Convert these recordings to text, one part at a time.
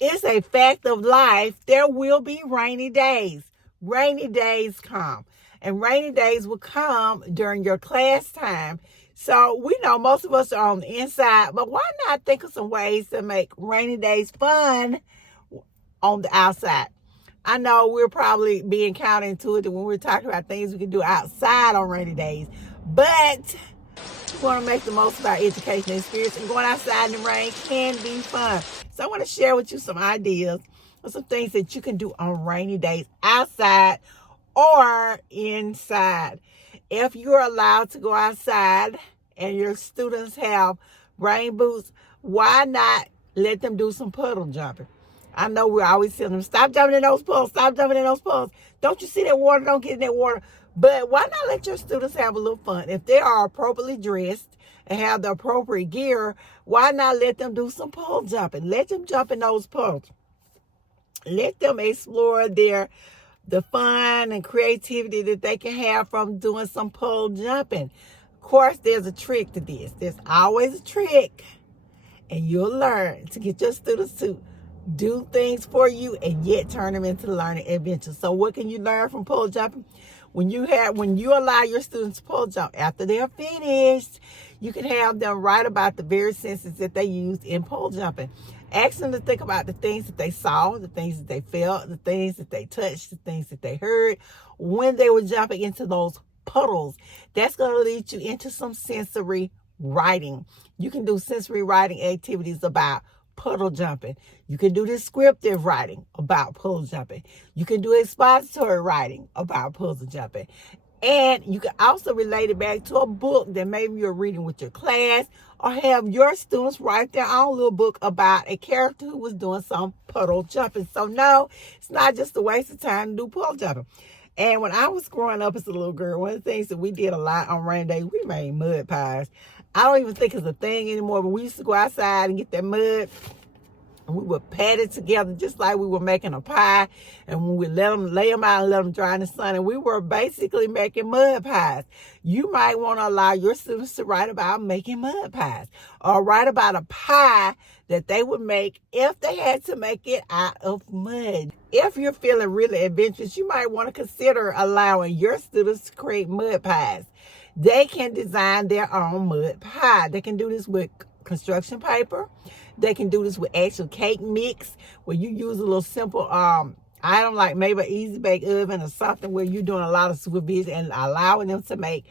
It's a fact of life. There will be rainy days. Rainy days come. And rainy days will come during your class time. So we know most of us are on the inside, but why not think of some ways to make rainy days fun on the outside? I know we'll probably be encountering to it when we're talking about things we can do outside on rainy days, but we want to make the most of our education experience, and going outside in the rain can be fun. So I want to share with you some ideas of some things that you can do on rainy days outside or inside. If you're allowed to go outside and your students have rain boots, why not let them do some puddle jumping? I know we're always telling them, stop jumping in those puddles, stop jumping in those puddles. Don't you see that water? Don't get in that water. But why not let your students have a little fun? If they are appropriately dressed and have the appropriate gear, why not let them do some puddle jumping? Let them jump in those puddles. Let them explore the fun and creativity that they can have from doing some puddle jumping. Of course, there's a trick to this. There's always a trick. And you'll learn to get your students to do things for you and yet turn them into learning adventures. So what can you learn from puddle jumping? When you allow your students to puddle jump after they're finished, you can have them write about the various senses that they used in puddle jumping. Ask them to think about the things that they saw, the things that they felt, the things that they touched, the things that they heard when they were jumping into those puddles. That's going to lead you into some sensory writing. You can do sensory writing activities about puddle jumping. You can do descriptive writing about puddle jumping. You can do expository writing about puddle jumping. And you can also relate it back to a book that maybe you're reading with your class, or have your students write their own little book about a character who was doing some puddle jumping. So no, it's not just a waste of time to do puddle jumping. And when I was growing up as a little girl, one of the things that we did a lot on rainy days, we made mud pies. I don't even think it's a thing anymore, but we used to go outside and get that mud. And we would pat it together just like we were making a pie. And when we lay them out and let them dry in the sun, and we were basically making mud pies. You might want to allow your students to write about making mud pies, or write about a pie that they would make if they had to make it out of mud. If you're feeling really adventurous, you might want to consider allowing your students to create mud pies. They can design their own mud pie. They can do this with construction paper. They can do this with actual cake mix, where you use a little simple item like maybe an easy bake oven or something, where you're doing a lot of supervision and allowing them to make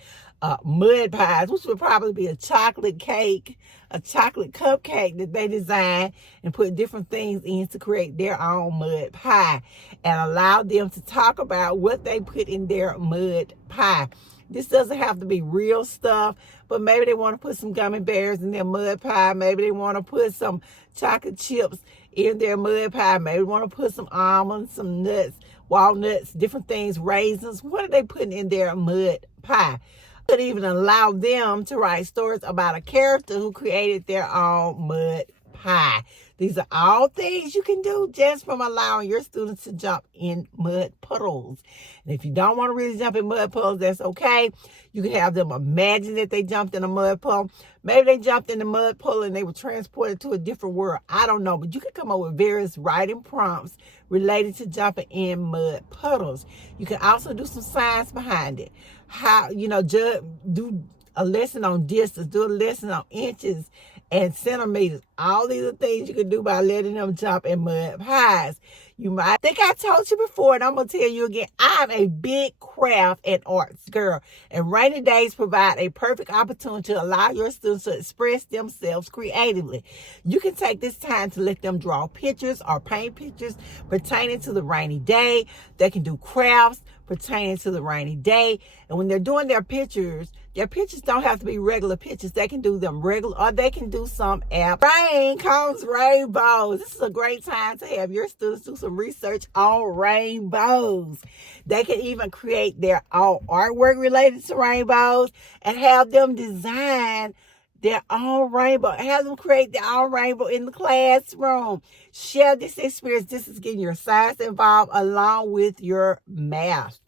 mud pies, which would probably be a chocolate cake, a chocolate cupcake that they design and put different things in to create their own mud pie, and allow them to talk about what they put in their mud pie. This doesn't have to be real stuff, but maybe they want to put some gummy bears in their mud pie. Maybe they want to put some chocolate chips in their mud pie. Maybe they want to put some almonds, some nuts, walnuts, different things, raisins. What are they putting in their mud pie? Could even allow them to write stories about a character who created their own mud pie. These are all things you can do just from allowing your students to jump in mud puddles. And if you don't want to really jump in mud puddles, that's okay. You can have them imagine that they jumped in a mud puddle. Maybe they jumped in the mud puddle and they were transported to a different world. I don't know, but you can come up with various writing prompts related to jumping in mud puddles. You can also do some science behind it. How, do a lesson on distance, do a lesson on inches and centimeters. All these are things you can do by letting them jump in mud pies. You might think I told you before, and I'm going to tell you again, I'm a big craft and arts girl, and rainy days provide a perfect opportunity to allow your students to express themselves creatively. You can take this time to let them draw pictures or paint pictures pertaining to the rainy day. They can do crafts pertaining to the rainy day, and when they're doing their pictures don't have to be regular pictures. They can do them regular, or they can do some app. Rain comes rainbows. This is a great time to have your students do some research on rainbows. They can even create their own artwork related to rainbows and have them design their own rainbow. Have them create their own rainbow in the classroom. Share this experience. This is getting your science involved along with your math.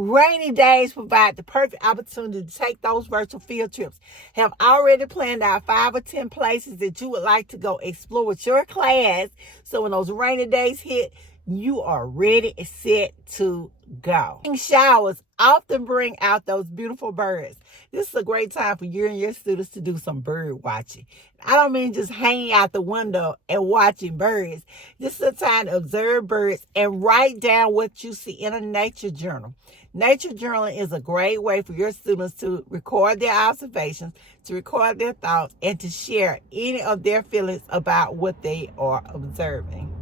Rainy days provide the perfect opportunity to take those virtual field trips. Have already planned out 5 or 10 places that you would like to go explore with your class. So when those rainy days hit, you are ready and set to go. Showers often bring out those beautiful birds. This is a great time for you and your students to do some bird watching. I don't mean just hanging out the window and watching birds. This is a time to observe birds and write down what you see in a nature journal. Nature journaling is a great way for your students to record their observations, to record their thoughts, and to share any of their feelings about what they are observing.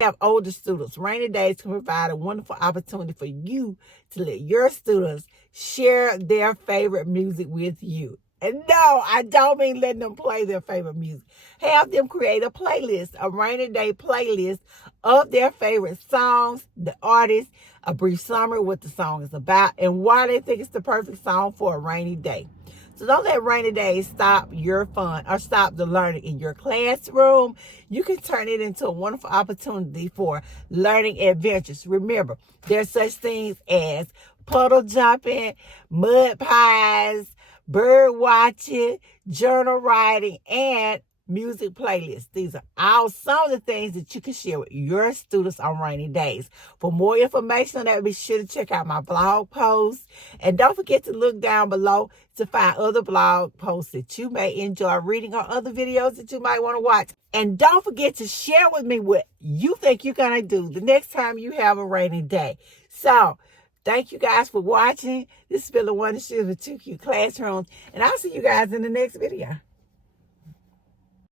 Have older students, rainy days can provide a wonderful opportunity for you to let your students share their favorite music with you. And no, I don't mean letting them play their favorite music. Have them create a playlist, a rainy day playlist of their favorite songs, the artist, a brief summary of what the song is about, and why they think it's the perfect song for a rainy day. So don't let rainy days stop your fun or stop the learning in your classroom. You can turn it into a wonderful opportunity for learning adventures. Remember, there's such things as puddle jumping, mud pies, bird watching, journal writing, and music playlists. These are all some of the things that you can share with your students on rainy days. For more information on that, be sure to check out my blog posts. And don't forget to look down below to find other blog posts that you may enjoy reading or other videos that you might want to watch. And don't forget to share with me what you think you're going to do the next time you have a rainy day. So, thank you guys for watching. This has been LaWanda Shields with 2Q Classrooms. And I'll see you guys in the next video.